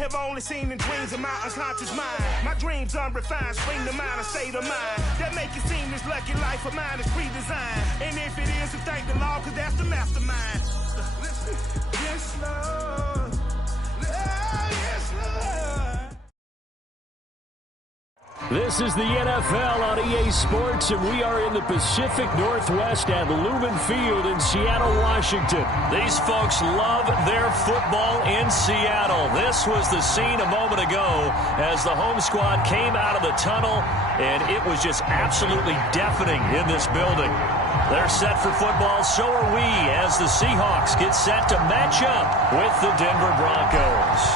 have only seen in dreams of my unconscious mind. My dreams unrefined, spring to mind, a state of mind that make it seem this lucky life of mine is pre-designed. And if it is, then thank the Lord, cause that's the mastermind. Yes, Lord. Yes, Lord. This is the NFL on EA Sports, and we are in the Pacific Northwest at Lumen Field in Seattle, Washington. These folks love their football in Seattle. This was the scene a moment ago as the home squad came out of the tunnel, and it was just absolutely deafening in this building. They're set for football, so are we, as the Seahawks get set to match up with the Denver Broncos.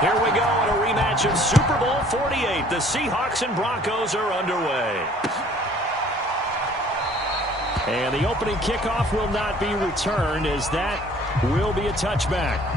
Here we go in a rematch of Super Bowl 48. The Seahawks and Broncos are underway. And the opening kickoff will not be returned, as that will be a touchback.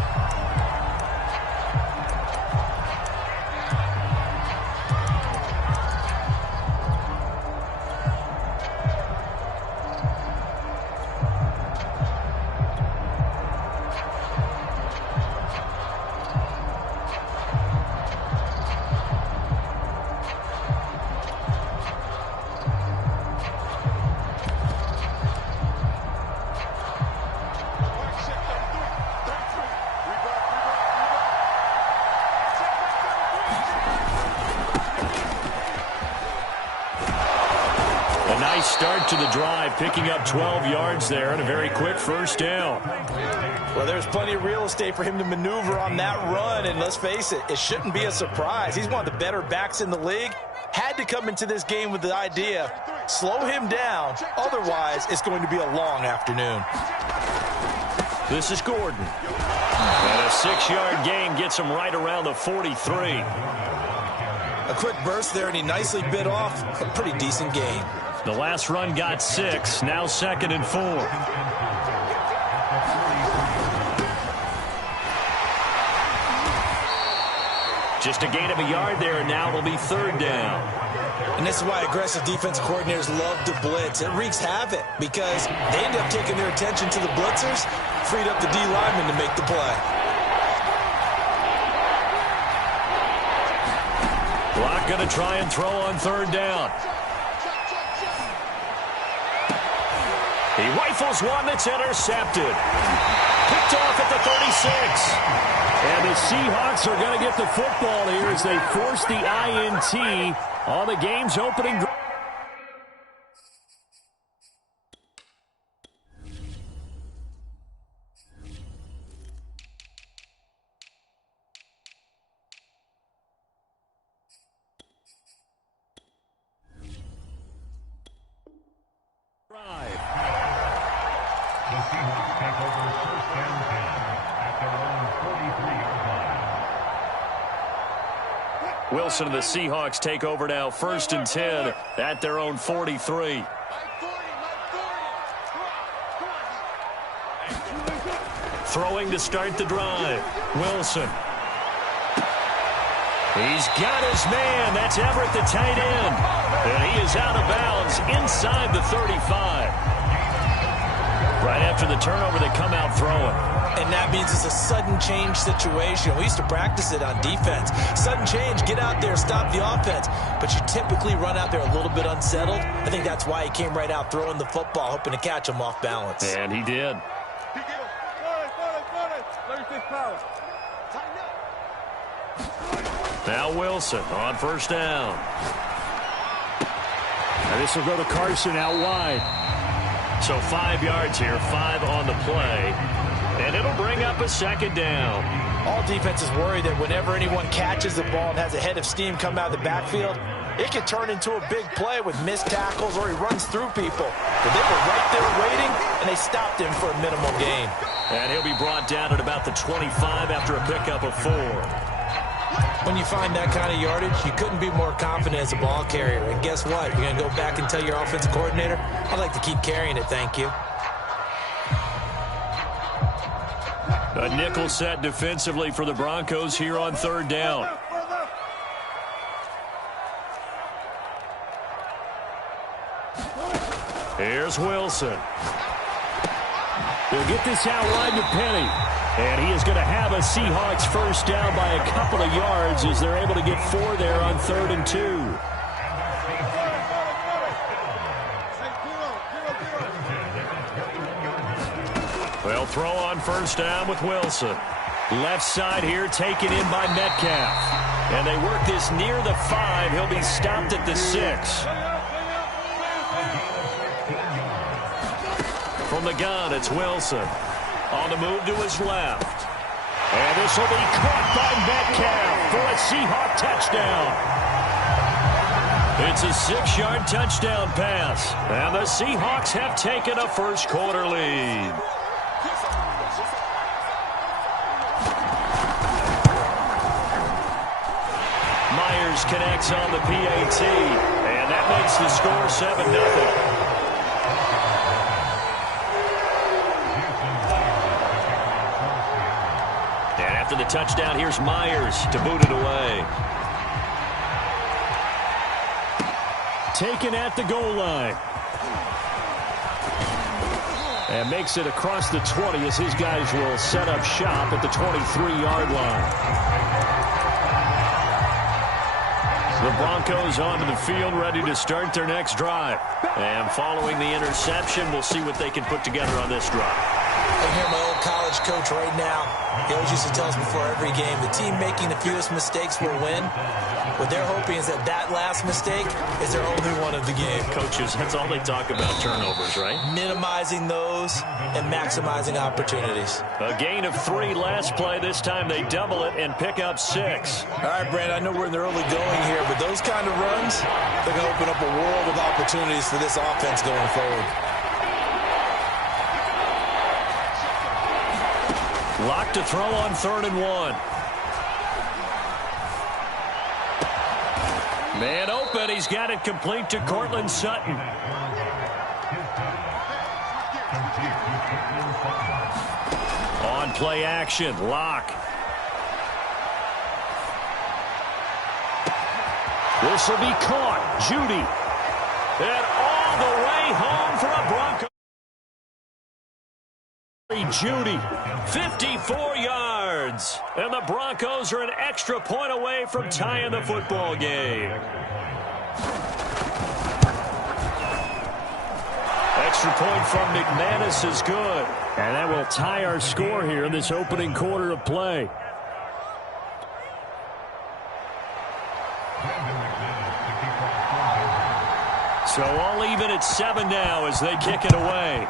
Start to the drive, picking up 12 yards there and a very quick first down. Well, there's plenty of real estate for him to maneuver on that run, and let's face it, it shouldn't be a surprise. He's one of the better backs in the league. Had to come into this game with the idea, slow him down, otherwise it's going to be a long afternoon. This is Gordon. And a 6-yard gain gets him right around the 43. A quick burst there, and he nicely bit off a pretty decent gain. The last run got 6, now 2nd and 4. Just a gain of a yard there, and now it'll be 3rd down. And this is why aggressive defense coordinators love to blitz. It wreaks havoc because they end up taking their attention to the blitzers, freed up the D lineman to make the play. Block going to try and throw on 3rd down. He rifles one that's intercepted. Picked off at the 36. And the Seahawks are going to get the football here as they force the INT on the game's opening drive. Wilson and the Seahawks take over now, 1st and 10 at their own 43. Throwing to start the drive. Wilson. He's got his man. That's Everett, the tight end. And he is out of bounds inside the 35. Right after the turnover, they come out throwing. And that means it's a sudden change situation. We used to practice it on defense. Sudden change, get out there, stop the offense. But you typically run out there a little bit unsettled. I think that's why he came right out throwing the football, hoping to catch him off balance. And he did. Now Wilson on 1st down. And this will go to Carson out wide. So 5 yards here, 5 on the play. And it'll bring up a 2nd down. All defenses worry that whenever anyone catches the ball and has a head of steam come out of the backfield, it could turn into a big play with missed tackles or he runs through people. But they were right there waiting, and they stopped him for a minimal gain. And he'll be brought down at about the 25 after a pickup of 4. When you find that kind of yardage, you couldn't be more confident as a ball carrier. And guess what? You're going to go back and tell your offensive coordinator, I'd like to keep carrying it, thank you. A nickel set defensively for the Broncos here on 3rd down. Here's Wilson. They'll get this out wide to Penny. And he is going to have a Seahawks first down by a couple of yards as they're able to get 4 there on 3rd and 2. They'll throw on first down with Wilson. Left side here taken in by Metcalf. And they work this near the 5. He'll be stopped at the 6. From the gun, it's Wilson. On the move to his left. And this will be caught by Metcalf for a Seahawk touchdown. It's a 6-yard touchdown pass. And the Seahawks have taken a first quarter lead. Myers connects on the PAT. And that makes the score 7-0. After the touchdown, here's Myers to boot it away. Taken at the goal line. And makes it across the 20 as his guys will set up shop at the 23-yard line. The Broncos onto the field, ready to start their next drive. And following the interception, we'll see what they can put together on this drive. I hear my old college coach right now. He always used to tell us before every game, the team making the fewest mistakes will win. What they're hoping is that that last mistake is their only one of the game. Coaches, that's all they talk about, turnovers, right? Minimizing those and maximizing opportunities. A gain of 3 last play. This time they double it and pick up 6. All right, Brandon, I know we're in the early going here, but those kind of runs, they're going to open up a world of opportunities for this offense going forward. Lock to throw on 3rd and 1. Man open. He's got it complete to Cortland Sutton. On play action. Lock. This will be caught. Judy. And all the way home for a Bronco. Judy, 54 yards. And the Broncos are an extra point away from tying the football game. Extra point from McManus is good. And that will tie our score here in this opening quarter of play. So all even at 7 now as they kick it away.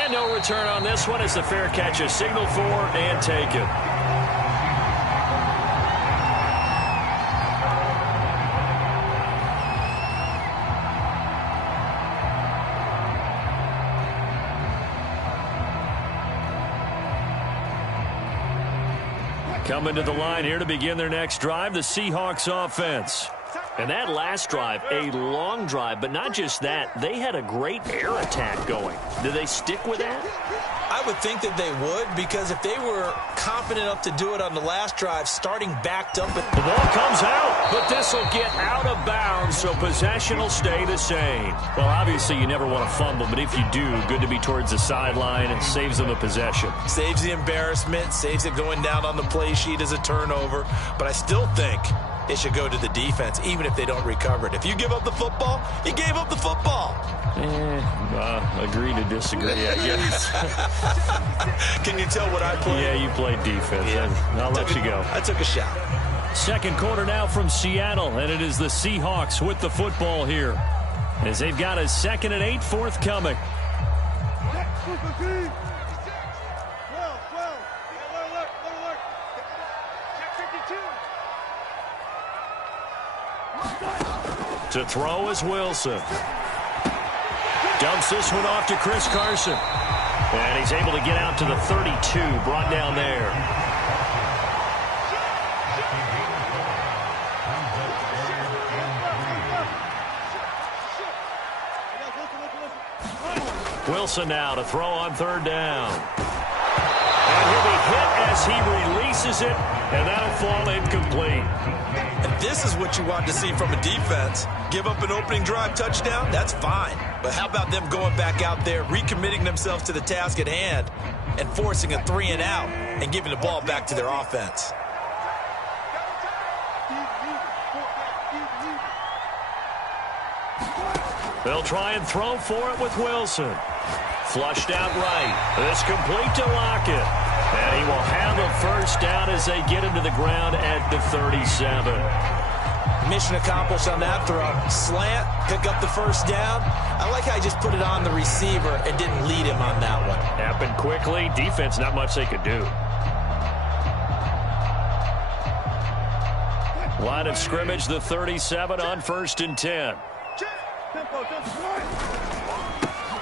And no return on this one as the fair catch is signaled for and taken. Coming to the line here to begin their next drive, the Seahawks offense. And that last drive, a long drive, but not just that. They had a great air attack going. Do they stick with that? I would think that they would, because if they were confident enough to do it on the last drive, starting backed up. The ball comes out, but this will get out of bounds, so possession will stay the same. Well, obviously you never want to fumble, but if you do, good to be towards the sideline. It saves them a possession. Saves the embarrassment, saves it going down on the play sheet as a turnover. But I still think it should go to the defense, even if they don't recover it. If you give up the football, you gave up the football. Agree to disagree, I guess. Can you tell what I played? Yeah, you played defense. Yeah. I'll let you go. I took a shot. Second quarter now from Seattle, and it is the Seahawks with the football here as they've got a 2nd and 8 forthcoming. To throw is Wilson. Dumps this one off to Chris Carson. And he's able to get out to the 32, brought down there. Wilson now to throw on 3rd down. And he'll be hit as he releases it, and that'll fall incomplete. An this is what you want to see from a defense. Give up an opening drive touchdown, that's fine. But how about them going back out there, recommitting themselves to the task at hand, and forcing a 3-and-out and giving the ball back to their offense? They'll try and throw for it with Wilson. Flushed out right. This complete to Lockett. And he will have a first down as they get into the ground at the 37. Mission accomplished on that throw. Slant, pick up the first down. I like how he just put it on the receiver and didn't lead him on that one. Happened quickly. Defense, not much they could do. Line of scrimmage, the 37 on 1st and 10.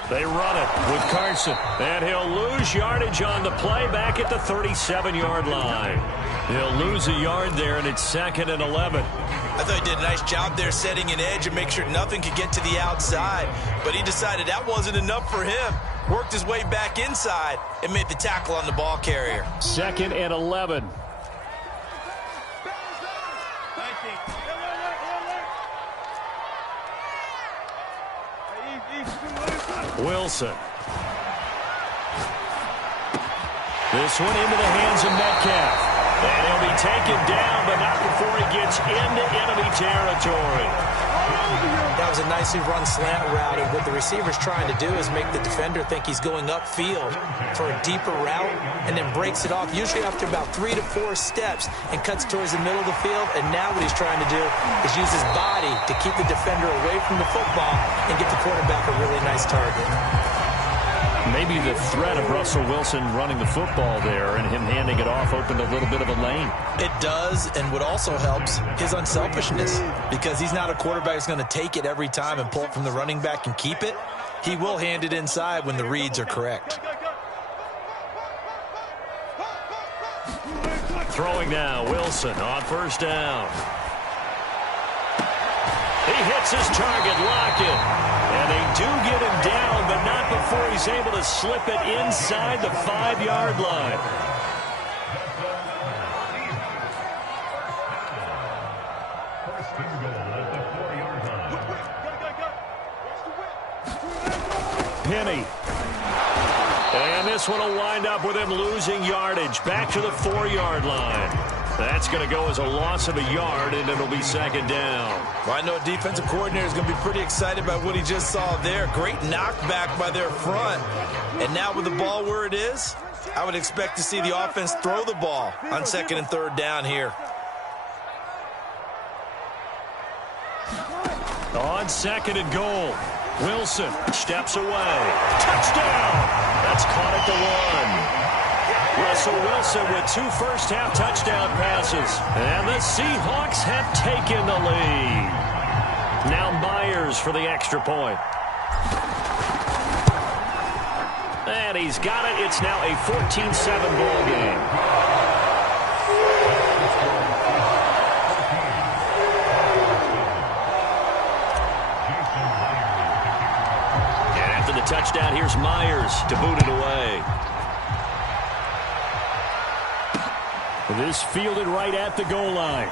They run it with Carson, and he'll lose yardage on the play back at the 37-yard line. He'll lose a yard there, and it's 2nd and 11. I thought he did a nice job there setting an edge and make sure nothing could get to the outside, but he decided that wasn't enough for him. Worked his way back inside and made the tackle on the ball carrier. 2nd and 11. Wilson. This one into the hands of Metcalf. And he'll be taken down, but not before he gets into enemy territory. That was a nicely run slant route, and what the receiver's trying to do is make the defender think he's going upfield for a deeper route, and then breaks it off, usually after about 3 to 4 steps, and cuts towards the middle of the field. And now what he's trying to do is use his body to keep the defender away from the football and get the quarterback a really nice target. Maybe the threat of Russell Wilson running the football there and him handing it off opened a little bit of a lane. It does, and what also helps, his unselfishness, because he's not a quarterback who's going to take it every time and pull it from the running back and keep it. He will hand it inside when the reads are correct. Throwing now, Wilson on 1st down. He hits his target, Lockett. And they do get him down, but not before he's able to slip it inside the 5-yard line. Penny. And this one will wind up with him losing yardage back to the 4-yard line. That's going to go as a loss of a yard, and it'll be 2nd down. Well, I know a defensive coordinator is going to be pretty excited by what he just saw there. Great knockback by their front. And now with the ball where it is, I would expect to see the offense throw the ball on 2nd and 3rd down here. On 2nd and goal, Wilson steps away. Touchdown! That's caught at the 1. Russell Wilson with 2 first-half touchdown passes. And the Seahawks have taken the lead. Now Myers for the extra point. And he's got it. It's now a 14-7 ball game. And after the touchdown, here's Myers to boot it away. This fielded right at the goal line.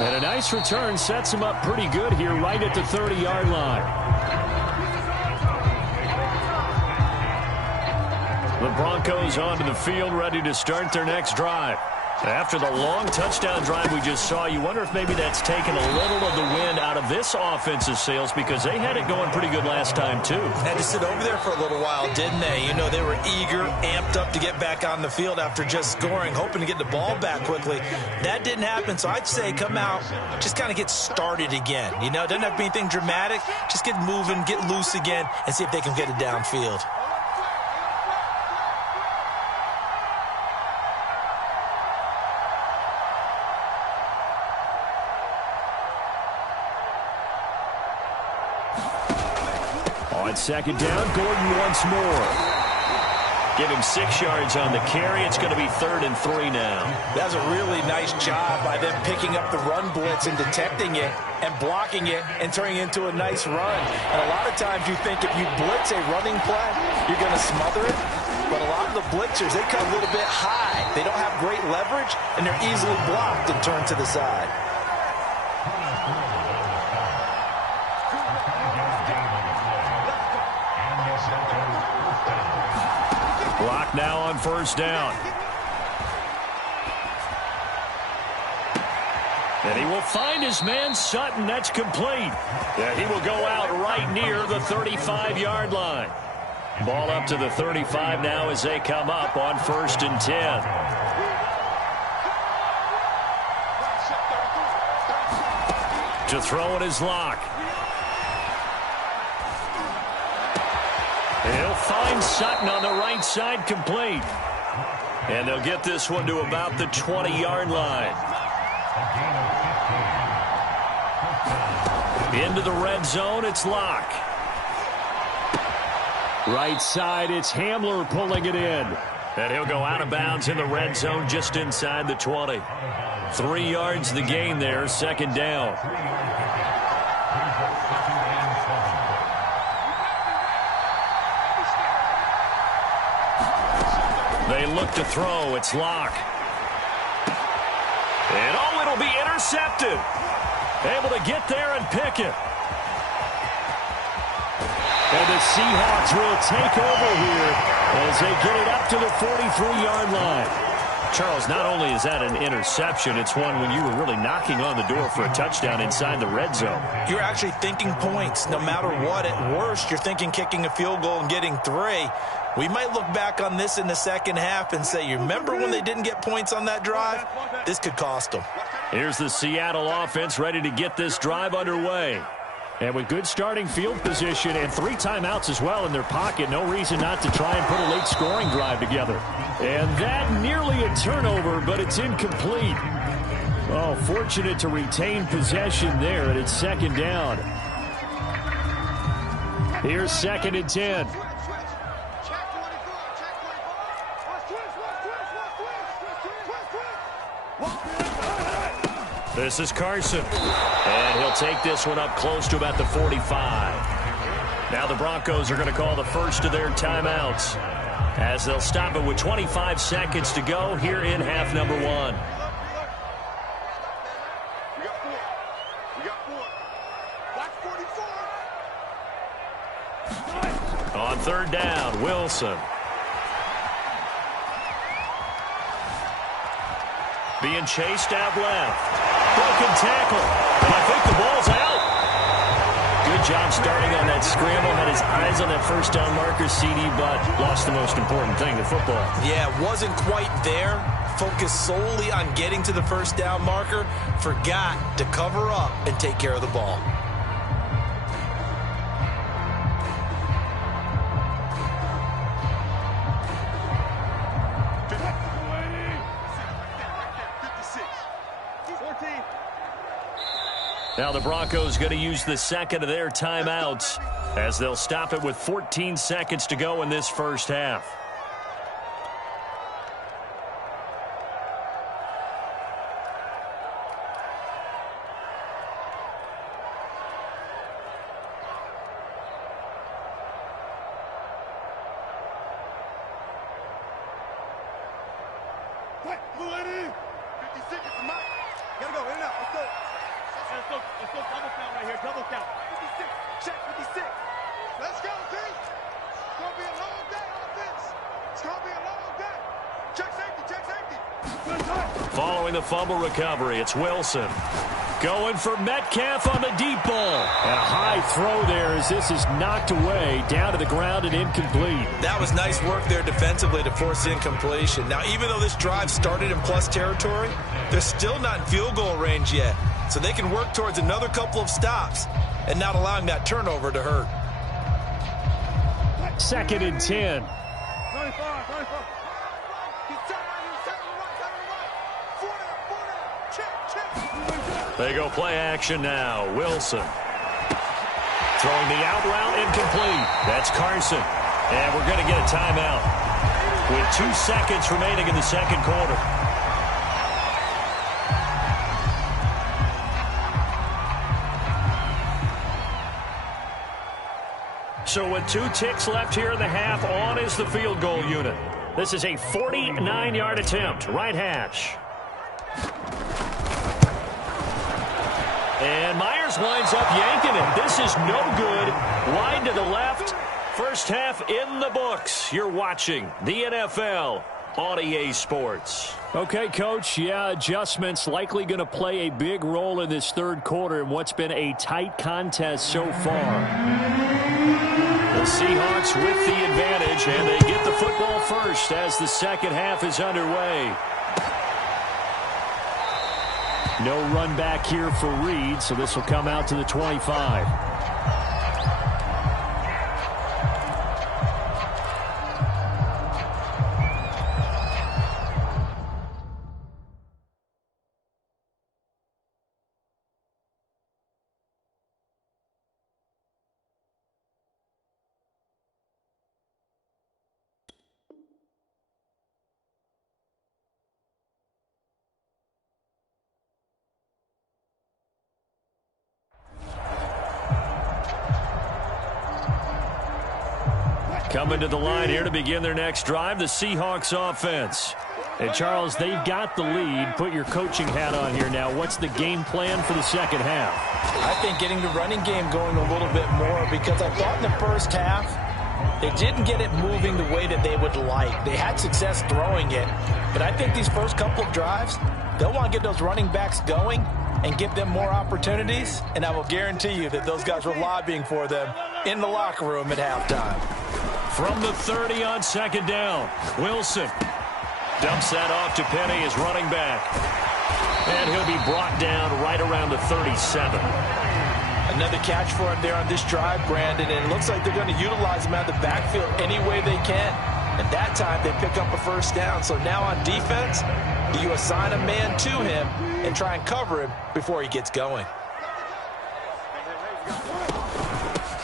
And a nice return sets him up pretty good here right at the 30-yard line. The Broncos onto the field ready to start their next drive. After the long touchdown drive we just saw, you wonder if maybe that's taken a little of the wind out of this offense's sails, because they had it going pretty good last time too. Had to sit over there for a little while, didn't they? You know, they were eager, amped up to get back on the field after just scoring, hoping to get the ball back quickly. That didn't happen, so I'd say come out, just kind of get started again. You know, it doesn't have to be anything dramatic. Just get moving, get loose again, and see if they can get it downfield. On 2nd down, Gordon once more. Give him 6 yards on the carry. It's going to be 3rd and 3 now. That's a really nice job by them picking up the run blitz and detecting it and blocking it and turning it into a nice run. And a lot of times you think if you blitz a running play, you're going to smother it. But a lot of the blitzers, they come a little bit high. They don't have great leverage, and they're easily blocked and turned to the side. Block now on first down. And he will find his man Sutton. That's complete. Yeah, he will go out right near the 35-yard line. Ball up to the 35 now as they come up on 1st and 10. To throw it is Locke. He'll find Sutton on the right side, complete. And they'll get this one to about the 20-yard line. Into the red zone, it's Locke. Right side, it's Hamler pulling it in. And he'll go out of bounds in the red zone just inside the 20. 3 yards the gain there, 2nd down. They look to throw. It's Locke. And oh, it'll be intercepted. Able to get there and pick it. And the Seahawks will take over here as they get it up to the 43-yard line. Charles, not only is that an interception, it's one when you were really knocking on the door for a touchdown inside the red zone. You're actually thinking points no matter what. At worst, you're thinking kicking a field goal and getting 3. We might look back on this in the second half and say, you remember when they didn't get points on that drive? This could cost them. Here's the Seattle offense ready to get this drive underway. And with good starting field position and 3 timeouts as well in their pocket, no reason not to try and put a late scoring drive together. And that nearly a turnover, but it's incomplete. Oh, fortunate to retain possession there, and it's 2nd down. Here's 2nd and 10. This is Carson. And he'll take this one up close to about the 45. Now the Broncos are going to call the first of their timeouts as they'll stop it with 25 seconds to go here in half number 1. We got 4. We got 4. Watch 44. On 3rd down, Wilson. Being chased out left. Broken tackle. And I think the ball's out. Good job starting on that scramble. Had his eyes on that first down marker, CD, but lost the most important thing, the football. Yeah, wasn't quite there. Focused solely on getting to the first down marker. Forgot to cover up and take care of the ball. Now the Broncos going to use the second of their timeouts as they'll stop it with 14 seconds to go in this first half. Following the fumble recovery, it's Wilson. Going for Metcalf on the deep ball. And a high throw there as this is knocked away, down to the ground and incomplete. That was nice work there defensively to force incompletion. Now, even though this drive started in plus territory, they're still not in field goal range yet. So they can work towards another couple of stops and not allowing that turnover to hurt. 2nd and 10. They go play action now. Wilson. Throwing the out route incomplete. That's Carson. And we're going to get a timeout with 2 seconds remaining in the second quarter. So with 2 ticks left here in the half, on is the field goal unit. This is a 49-yard attempt, right hash. And Myers winds up yanking it. This is no good. Wide to the left. First half in the books. You're watching the NFL on EA Sports. Okay, Coach. Yeah, adjustments likely going to play a big role in this third quarter in what's been a tight contest so far. The Seahawks with the advantage, and they get the football first as the second half is underway. No run back here for Reed, so this will come out to the 25. Coming to the line here to begin their next drive, the Seahawks offense. And, Charles, they've got the lead. Put your coaching hat on here now. What's the game plan for the second half? I think getting the running game going a little bit more, because I thought in the first half they didn't get it moving the way that they would like. They had success throwing it, but I think these first couple of drives, they'll want to get those running backs going and give them more opportunities, and I will guarantee you that those guys were lobbying for them in the locker room at halftime. From the 30 on second down, Wilson dumps that off to Penny as running back. And he'll be brought down right around the 37. Another catch for him there on this drive, Brandon, and it looks like they're going to utilize him out of the backfield any way they can. And that time they pick up a first down. So now on defense, you assign a man to him and try and cover him before he gets going.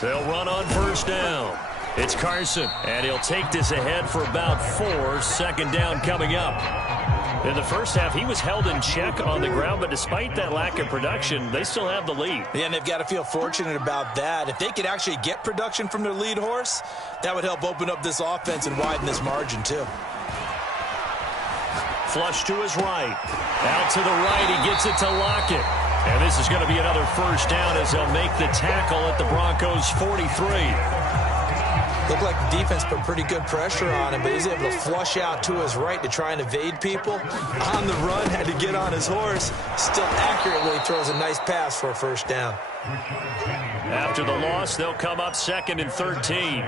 They'll run on first down. It's Carson, and he'll take this ahead for about 4. Second down coming up. In the first half, he was held in check on the ground, but despite that lack of production, they still have the lead. Yeah, and they've got to feel fortunate about that. If they could actually get production from their lead horse, that would help open up this offense and widen this margin, too. Flush to his right. Out to the right, he gets it to Lockett. And this is going to be another first down as they'll make the tackle at the Broncos' 43. Looked like the defense put pretty good pressure on him, but he's able to flush out to his right to try and evade people. On the run, had to get on his horse. Still accurately throws a nice pass for a first down. After the loss, they'll come up 2nd and 13.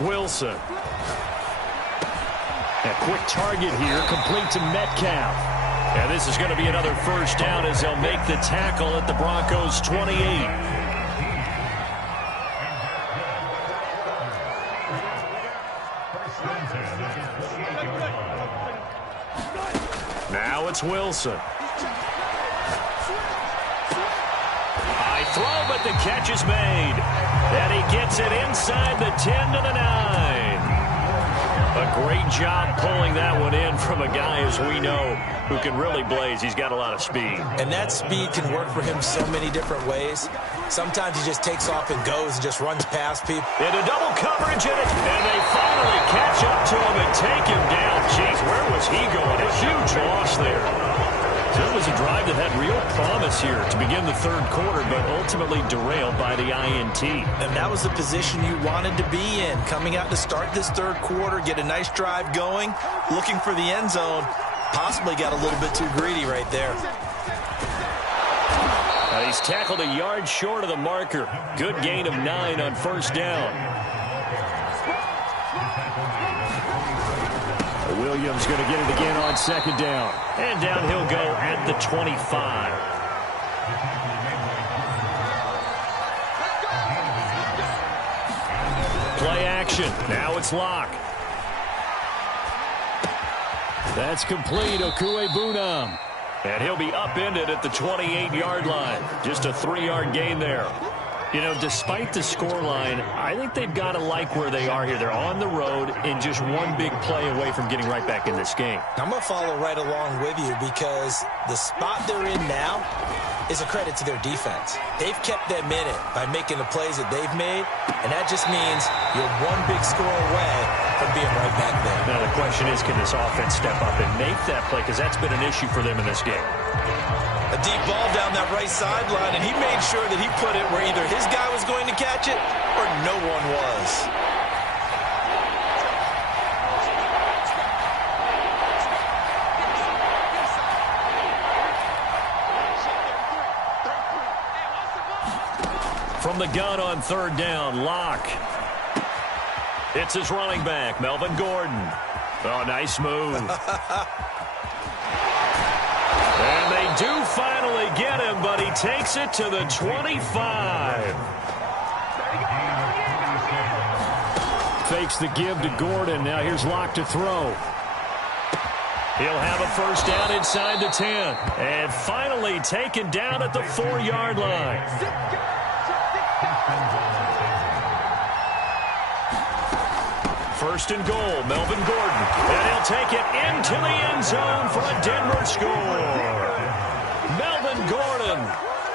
Wilson. A quick target here, complete to Metcalf. And this is going to be another first down as they'll make the tackle at the Broncos' 28. Now it's Wilson. High throw, but the catch is made. And he gets it inside the 10 to the 9. A great job pulling that one in from a guy, as we know, who can really blaze. He's got a lot of speed. And that speed can work for him so many different ways. Sometimes he just takes off and goes and just runs past people. Into double coverage in it, and they finally catch up to him and take him down. Jeez, where was he going? A huge loss there. So it was a drive that had real promise here to begin the third quarter, but ultimately derailed by the INT. And that was the position you wanted to be in, coming out to start this third quarter, get a nice drive going, looking for the end zone. Possibly got a little bit too greedy right there. He's tackled a yard short of the marker. Good gain of 9 on first down. Williams going to get it again on second down. And down he'll go at the 25. Play action. Now it's Locke. That's complete. Okuebunam. And he'll be upended at the 28-yard line. Just a 3-yard gain there. You know, despite the scoreline, I think they've got to like where they are here. They're on the road and just one big play away from getting right back in this game. I'm going to follow right along with you because the spot they're in now is a credit to their defense. They've kept them in it by making the plays that they've made, and that just means you're one big score away from being right back there. Now the question is, can this offense step up and make that play? Because that's been an issue for them in this game. A deep ball down that right sideline, and he made sure that he put it where either his guy was going to catch it or no one was. From the gun on third down, Locke. It's his running back, Melvin Gordon. Oh, nice move. And they do finally get him, but he takes it to the 25. Fakes the give to Gordon. Now here's Locke to throw. He'll have a first down inside the 10. And finally taken down at the 4-yard line. First and goal, Melvin Gordon. And he'll take it into the end zone for a Denver score. Melvin Gordon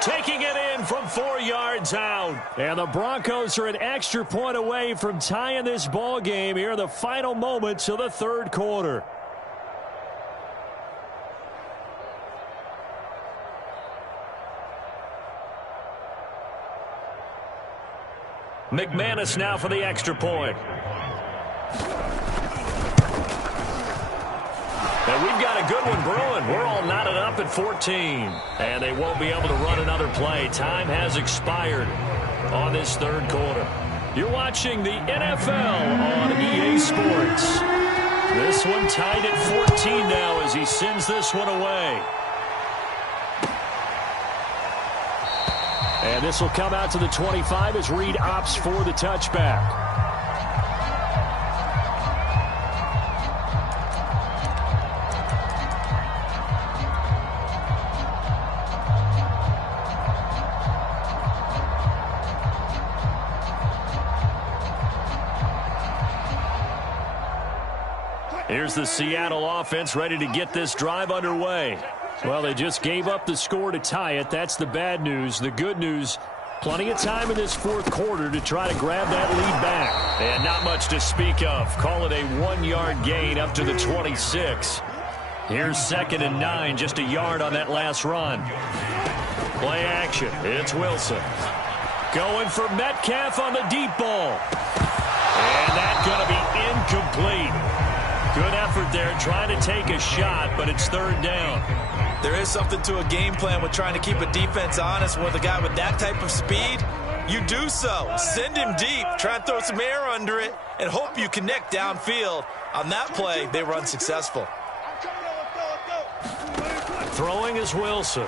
taking it in from 4 yards out. And the Broncos are an extra point away from tying this ball game here in the final moments of the third quarter. McManus now for the extra point. And we've got a good one brewing. We're all knotted up at 14. And they won't be able to run another play. Time has expired on this third quarter. You're watching the NFL on EA Sports. This one tied at 14 now as he sends this one away. And this will come out to the 25 as Reed opts for the touchback. Here's the Seattle offense ready to get this drive underway. Well, they just gave up the score to tie it. That's the bad news. The good news, plenty of time in this fourth quarter to try to grab that lead back. And not much to speak of. Call it a 1-yard gain up to the 26. Here's 2nd and 9, just a yard on that last run. Play action. It's Wilson. Going for Metcalf on the deep ball. And that's going to be incomplete. Good effort there trying to take a shot, but it's third down. There is something to a game plan with trying to keep a defense honest with a guy with that type of speed. You do so. Send him deep. Try and throw some air under it and hope you connect downfield. On that play, they were unsuccessful. Throwing is Wilson.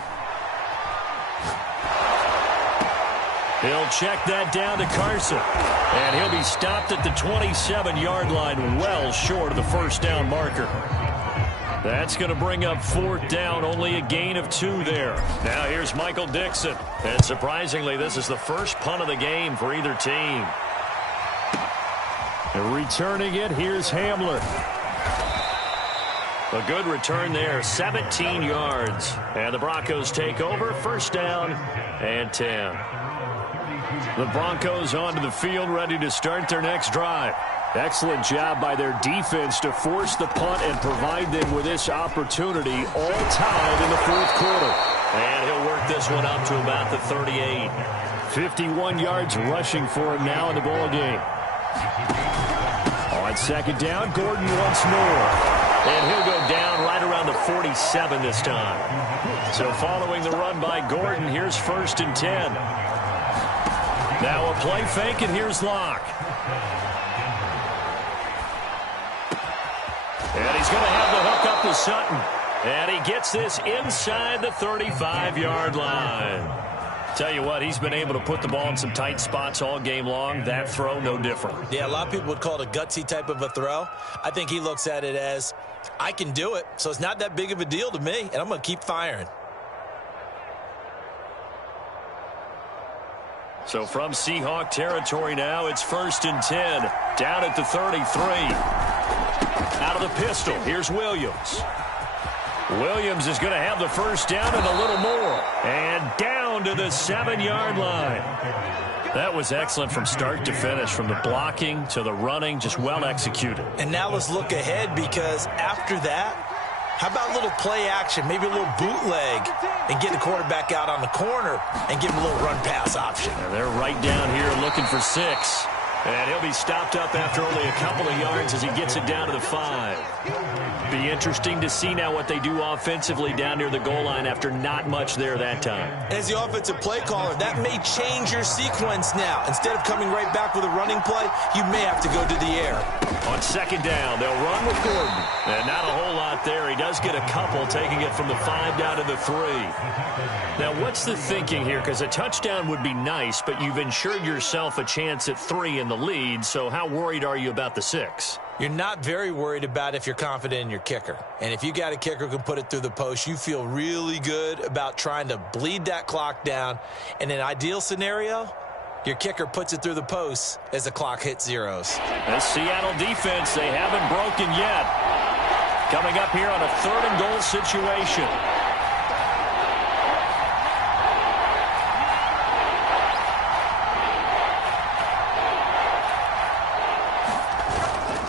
He'll check that down to Carson. And he'll be stopped at the 27-yard line, well short of the first down marker. That's going to bring up fourth down, only a gain of 2 there. Now here's Michael Dixon. And surprisingly, this is the first punt of the game for either team. And returning it, here's Hamler. A good return there, 17 yards. And the Broncos take over, first down and 10. The Broncos onto the field, ready to start their next drive. Excellent job by their defense to force the punt and provide them with this opportunity, all tied in the fourth quarter. And he'll work this one up to about the 38. 51 yards rushing for him now in the ball game. On second down, Gordon once more. And he'll go down right around the 47 this time. So following the run by Gordon, here's 1st and 10. Now a play fake, and here's Locke. And he's going to have the hook up to Sutton. And he gets this inside the 35-yard line. Tell you what, he's been able to put the ball in some tight spots all game long. That throw, no different. Yeah, a lot of people would call it a gutsy type of a throw. I think he looks at it as, I can do it, so it's not that big of a deal to me, and I'm going to keep firing. So from Seahawk territory now, it's 1st and 10. Down at the 33. Out of the pistol, here's Williams. Williams is going to have the first down and a little more. And down to the 7-yard line. That was excellent from start to finish, from the blocking to the running, just well executed. And now let's look ahead, because after that, how about a little play action, maybe a little bootleg, and get the quarterback out on the corner and give him a little run pass option. And they're right down here looking for 6. And he'll be stopped up after only a couple of yards as he gets it down to the 5. Be interesting to see now what they do offensively down near the goal line after not much there that time. As the offensive play caller, that may change your sequence now. Instead of coming right back with a running play, you may have to go to the air. On 2nd down, they'll run with Gordon. And not a whole lot there. He does get a couple, taking it from the 5 down to the 3. Now, what's the thinking here? Because a touchdown would be nice, but you've ensured yourself a chance at 3 in the lead, so how worried are you about the 6? You're not very worried about if you're confident in your kicker. And if you got a kicker who can put it through the post, you feel really good about trying to bleed that clock down. In an ideal scenario, your kicker puts it through the post as the clock hits zeros. The Seattle defense, they haven't broken yet. Coming up here on a 3rd and goal situation.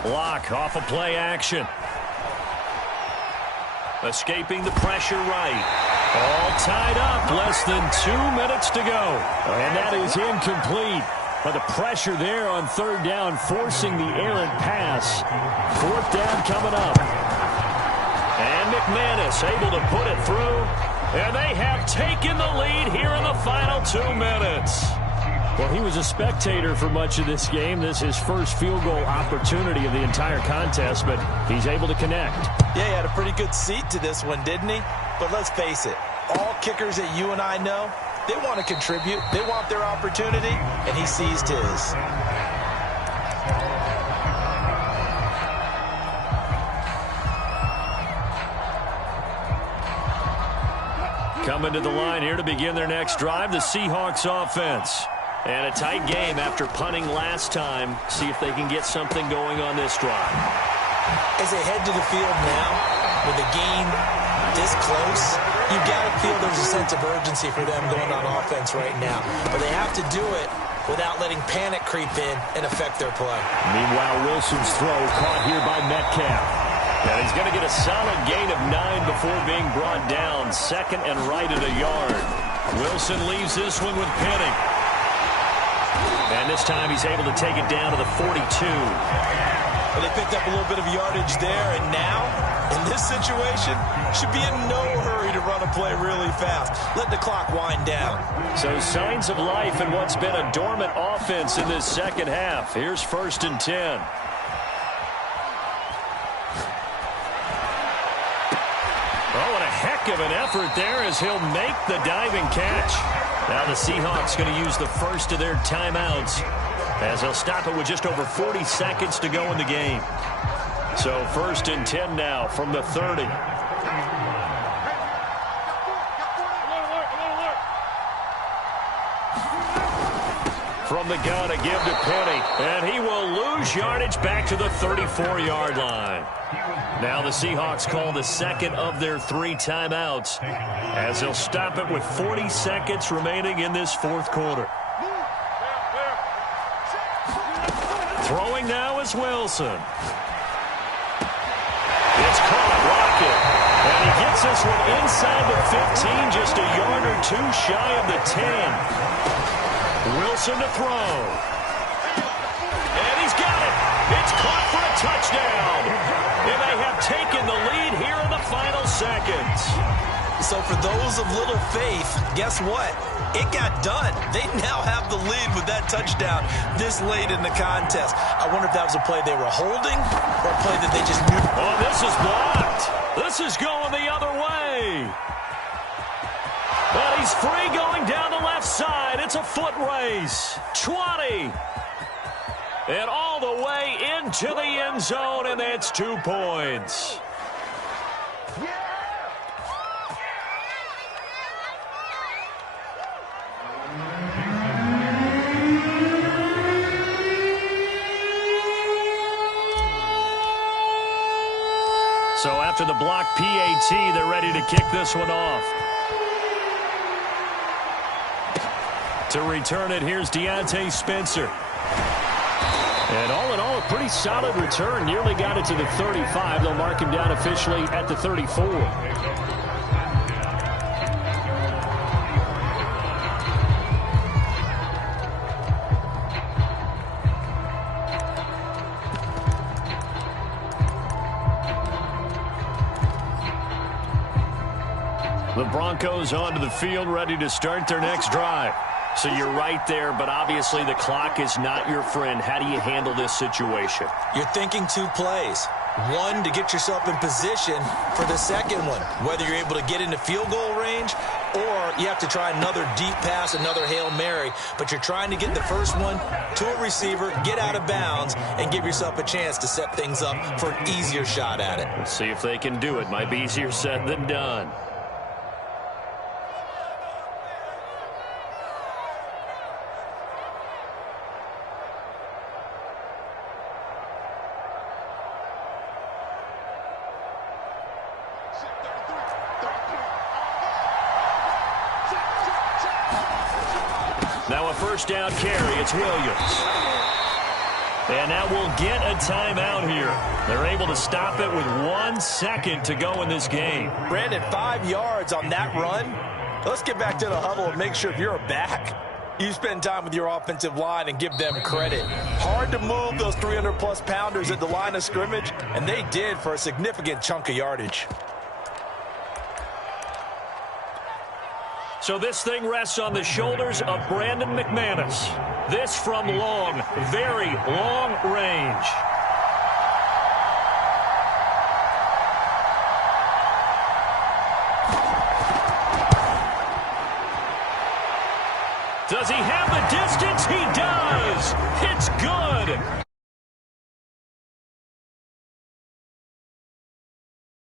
Block off a play action. Escaping the pressure right. All tied up. Less than 2 minutes to go. And that is incomplete. But the pressure there on 3rd down, forcing the errant pass. 4th down coming up. And McManus able to put it through. And they have taken the lead here in the final 2 minutes. Well, he was a spectator for much of this game. This is his first field goal opportunity of the entire contest, but he's able to connect. Yeah, he had a pretty good seat to this one, didn't he? But let's face it, all kickers that you and I know, they want to contribute. They want their opportunity, and he seized his. Coming to the line here to begin their next drive, the Seahawks offense. And a tight game after punting last time. See if they can get something going on this drive. As they head to the field now, with the game this close, you got to feel there's a sense of urgency for them going on offense right now. But they have to do it without letting panic creep in and affect their play. Meanwhile, Wilson's throw caught here by Metcalf. And he's going to get a solid gain of 9 before being brought down. 2nd and right at a yard. Wilson leaves this one with Penning. And this time he's able to take it down to the 42. Well, they picked up a little bit of yardage there, and now, in this situation, should be in no hurry to run a play really fast. Let the clock wind down. So signs of life in what's been a dormant offense in this second half. Here's 1st and 10. Oh, and a heck of an effort there as he'll make the diving catch. Now the Seahawks going to use the first of their timeouts as they'll stop it with just over 40 seconds to go in the game. So 1st and 10 now from the 30. From the gun, a give to Penny. And he will lose yardage back to the 34-yard line. Now the Seahawks call the 2nd of their 3 timeouts as they'll stop it with 40 seconds remaining in this 4th quarter. Throwing now is Wilson. It's caught, Rocket. And he gets this one inside the 15, just a yard or 2 shy of the 10. Wilson to throw. And he's got it. It's caught for a touchdown. And they have taken the lead here in the final seconds. So for those of little faith, guess what? It got done. They now have the lead with that touchdown this late in the contest. I wonder if that was a play they were holding or a play that they just knew. Oh, this is blocked. This is going the other way. But he's free going down the left side. It's a foot race. 20. And all the way into the end zone, and that's 2 points. After the block PAT, they're ready to kick this one off. To return it, here's Deontay Spencer. And all in all, a pretty solid return. Nearly got it to the 35. They'll mark him down officially at the 34. The Broncos onto the field, ready to start their next drive. So you're right there, but obviously the clock is not your friend. How do you handle this situation? You're thinking 2 plays. One, to get yourself in position for the second one, whether you're able to get into field goal range or you have to try another deep pass, another Hail Mary. But you're trying to get the first one to a receiver, get out of bounds, and give yourself a chance to set things up for an easier shot at it. Let's see if they can do it. Might be easier said than done. Now a first down carry. It's Williams. And now we'll get a timeout here. They're able to stop it with 1 second to go in this game. Brandon, 5 yards on that run. Let's get back to the huddle and make sure if you're a back, you spend time with your offensive line and give them credit. Hard to move those 300-plus pounders at the line of scrimmage, and they did for a significant chunk of yardage. So this thing rests on the shoulders of Brandon McManus. This from long, very long range. Does he have the distance? He does. It's good.